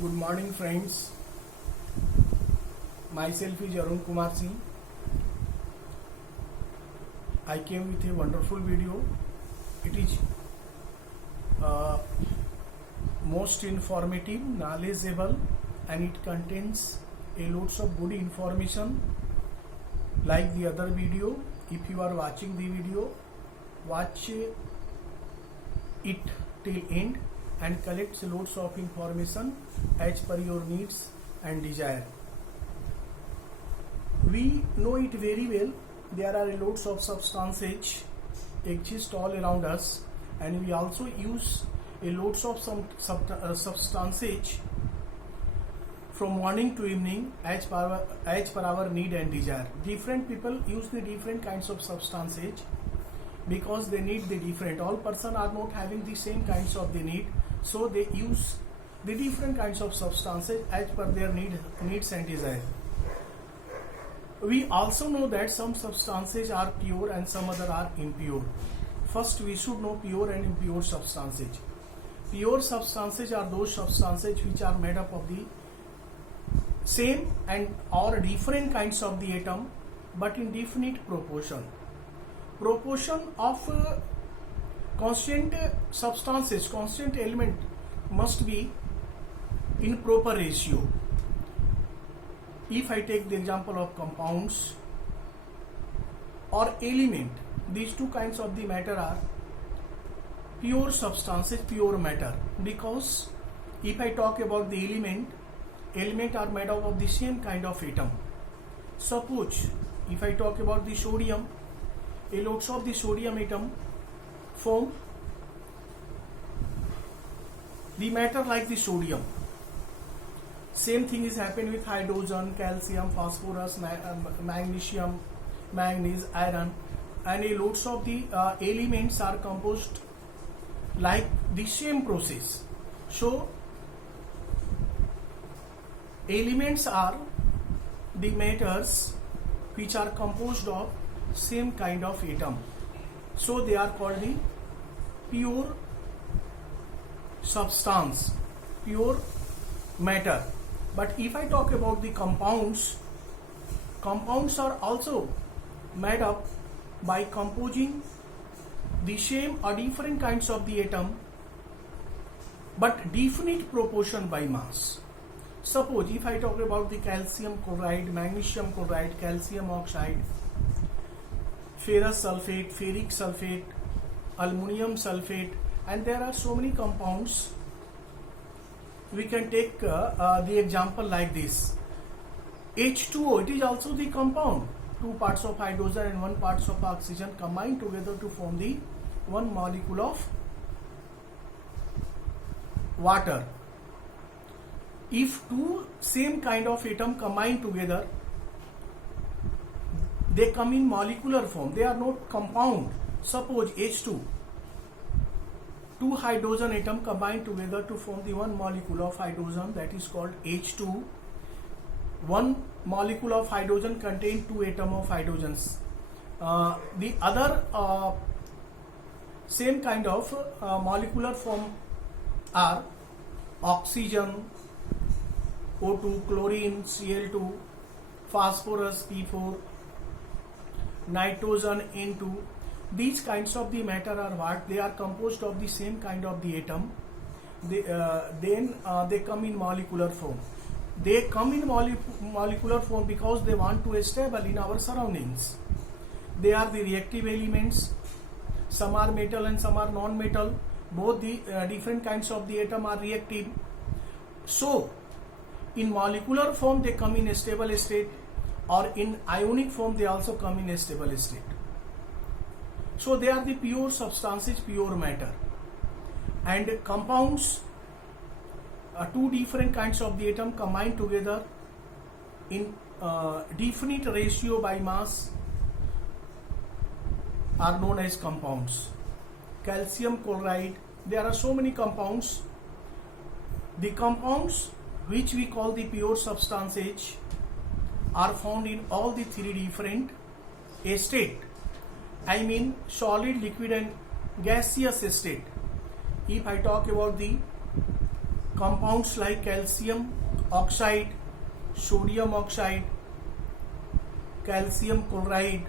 Good morning, friends. Myself is Arun Kumar Singh. I came with a wonderful video. It is most informative, knowledgeable, and it contains a lots of good information. Like the other video, if you are watching the video, watch it till end and collect lots of information as per your needs and desire. We know it very well. There are lots of substances exist all around us, and we also use a lots of substances from morning to evening as per our need and desire. Different people use the different kinds of substances because they need the different. All person are not having the same kinds of the need, so they use the different kinds of substances as per their needs and desire. We also know that some substances are pure and some other are impure. First, we should know pure and impure substances. Pure substances are those substances which are made up of the same and or different kinds of the atom, but in definite proportion. Proportion of constant substances, constant element must be in proper ratio. If I take the example of compounds or element, these two kinds of the matter are pure substances, pure matter. Because if I talk about the element are made up of the same kind of atom. Suppose if I talk about the sodium, a lots of the sodium atom form the matter like the sodium. Same thing is happening with hydrogen, calcium, phosphorus, magnesium, manganese, iron, and a lots of the elements are composed like the same process. So elements are the matters which are composed of same kind of atom. So they are called the pure substance, pure matter. But if I talk about the compounds are also made up by composing the same or different kinds of the atom, but definite proportion by mass. Suppose if I talk about the calcium chloride, magnesium chloride, calcium oxide, ferrous sulfate, ferric sulfate, aluminum sulfate, and there are so many compounds. We can take the example like this. H2O, it is also the compound. 2 parts of hydrogen and 1 parts of oxygen combined together to form the one molecule of water. If two same kind of atom combine together, they come in molecular form. They are not compound. Suppose H2, 2 hydrogen atom combine together to form the one molecule of hydrogen, that is called H2. One molecule of hydrogen contain 2 atom of hydrogens. The other same kind of molecular form are oxygen, O2, chlorine, Cl2, phosphorus, P4, nitrogen, N2. These kinds of the matter are what? They are composed of the same kind of the atom. Then they come in molecular form. They come in molecular form because they want to stable in our surroundings. They are the reactive elements. Some are metal and some are non-metal. Both the different kinds of the atom are reactive. So in molecular form they come in a stable state, or in ionic form they also come in a stable state. So they are the pure substances, pure matter. And compounds, two different kinds of the atom combined together in definite ratio by mass are known as compounds. Calcium chloride, there are so many compounds. The compounds which we call the pure substances are found in all the three different state. I mean solid, liquid and gaseous state. If I talk about the compounds like calcium oxide, sodium oxide, calcium chloride,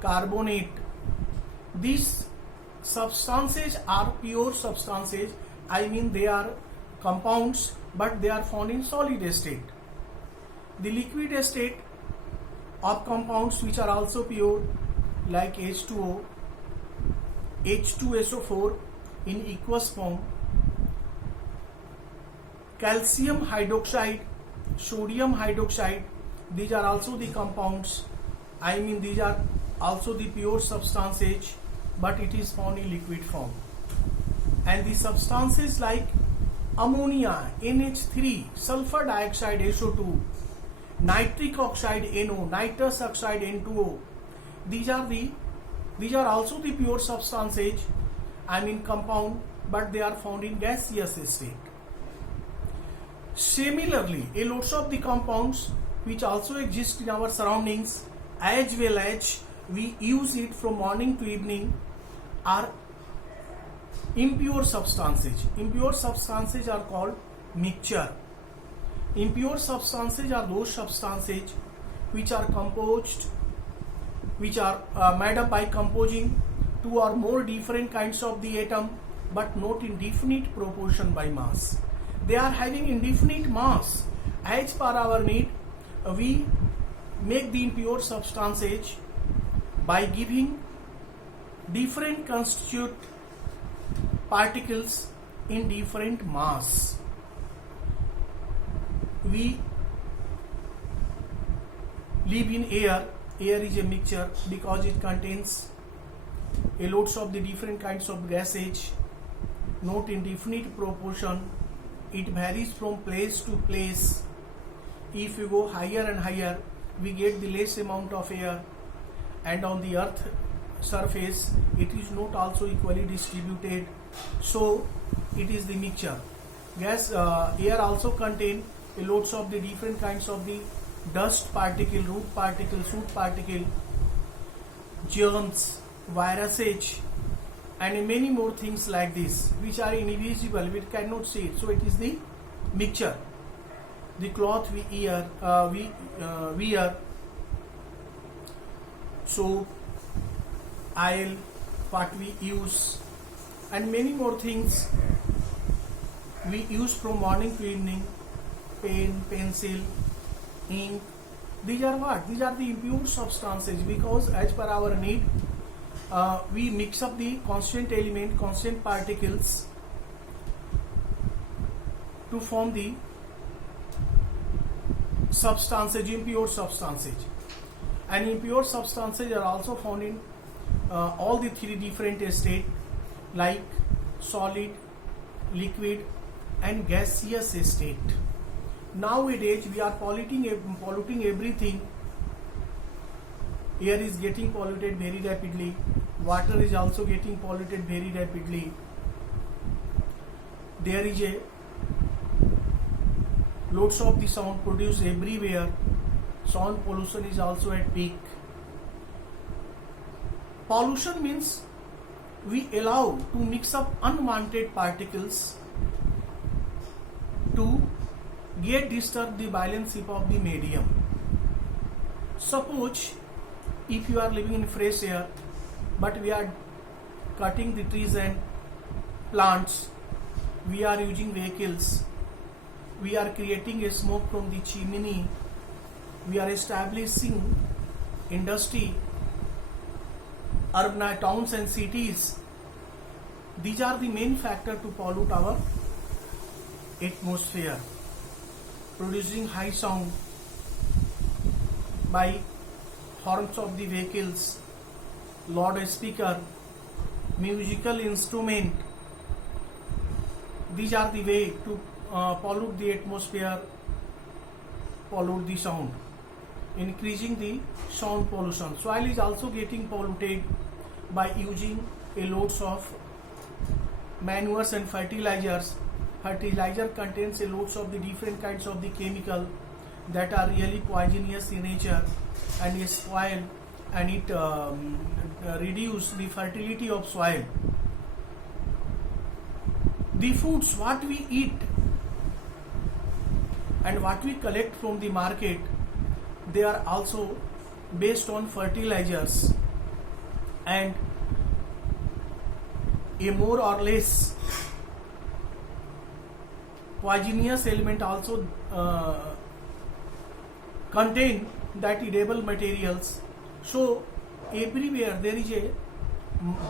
carbonate. These substances are pure substances. I mean they are compounds, but they are found in solid state. The liquid state of compounds which are also pure like H2O, H2SO4 in aqueous form, calcium hydroxide, sodium hydroxide, these are also the compounds. I mean these are also the pure substances, but it is found in liquid form. And the substances like ammonia NH3, sulfur dioxide SO2, nitric oxide NO, nitrous oxide N2O, these are also the pure substances, I mean compound, but they are found in gaseous state. Similarly, a lots of the compounds which also exist in our surroundings, as well as we use it from morning to evening, are impure substances. Impure substances are called mixture. Impure substances are those substances which are composed, which are made up by composing two or more different kinds of the atom, but not in definite proportion by mass. They are having indefinite mass. As per our need, we make the impure substances by giving different constituent particles in different mass. We live in air. Air is a mixture because it contains a lots of the different kinds of gases, not in definite proportion. It varies from place to place. If you go higher and higher, we get the less amount of air, and on the earth surface it is not also equally distributed, so it is the mixture. Air also contain a lots of the different kinds of the dust particle, root particle, soot particle, germs, viruses, and many more things like this which are invisible, we cannot see it, so it is the mixture. The cloth we wear, soap, oil, what we use, and many more things we use from morning to evening, pen, pencil, ink. These are what? These are the impure substances, because as per our need, we mix up the constant element, constant particles to form the substances, impure substances. And impure substances are also found in all the three different states like solid, liquid, and gaseous state. Nowadays we are polluting everything. Air is getting polluted very rapidly. Water is also getting polluted very rapidly. There is a lots of the sound produced everywhere. Sound pollution is also at peak. Pollution means we allow to mix up unwanted particles to disturb the balance of the medium. Suppose if you are living in fresh air, but we are cutting the trees and plants, we are using vehicles, we are creating a smoke from the chimney, we are establishing industry, urban towns and cities. These are the main factors to pollute our atmosphere, producing high sound by horns of the vehicles, loudspeaker, musical instrument. These are the way to pollute the atmosphere, pollute the sound, increasing the sound pollution. Soil is also getting polluted by using a loads of manures and fertilizers. Fertilizer contains a loads of the different kinds of the chemical that are really poisonous in nature, and it spoil and it reduce the fertility of soil. The foods what we eat and what we collect from the market, they are also based on fertilizers and a more or less poisonous element also contain that edible materials. So everywhere there is a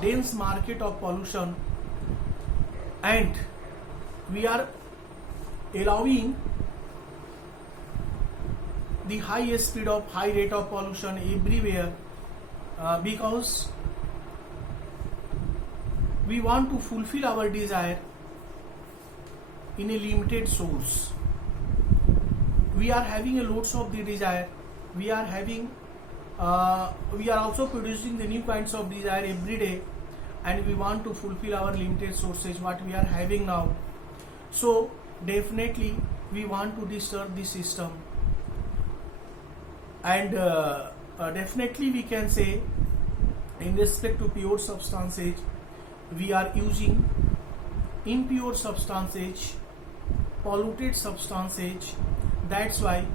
dense market of pollution, and we are allowing the high rate of pollution everywhere because we want to fulfill our desire in a limited source. We are having a loads of the desire. We are also producing the new kinds of desire every day, and we want to fulfill our limited sources what we are having now. So definitely we want to disturb the system, and definitely we can say in respect to pure substances, we are using impure substances, polluted substances. That's why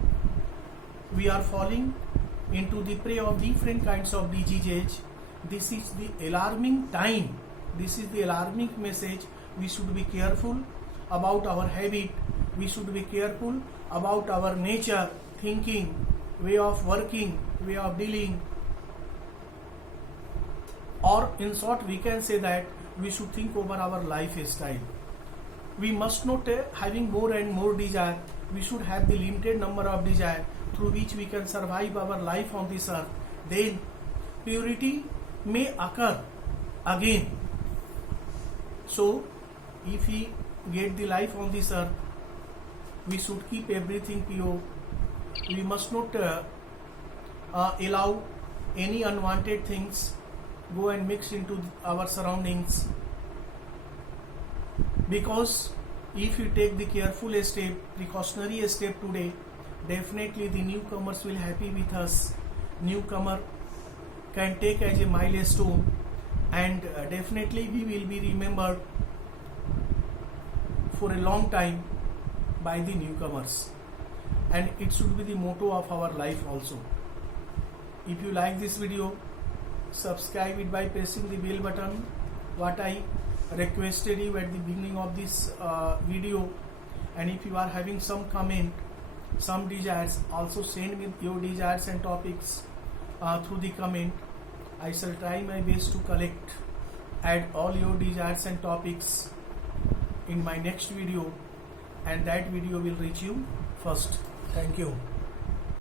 we are falling into the prey of different kinds of diseases. This is the alarming time. This is the alarming message. We should be careful about our habit. We should be careful about our nature, thinking, way of working, way of dealing. Or in short, we can say that we should think over our lifestyle. We must not having more and more desire. We should have the limited number of desire through which we can survive our life on this earth. Then purity may occur again. So if we get the life on this earth, we should keep everything pure. We must not allow any unwanted things go and mix into our surroundings, because if you take the careful step, precautionary step today, definitely the newcomers will happy with us. Newcomer can take as a milestone, and definitely we will be remembered for a long time by the newcomers, and it should be the motto of our life also. If you like this video, subscribe it by pressing the bell button what I requested you at the beginning of this video. And if you are having some comment, some desires, also send me your desires and topics through the comment. I shall try my best to collect, add all your desires and topics in my next video, and that video will reach you first. Thank you.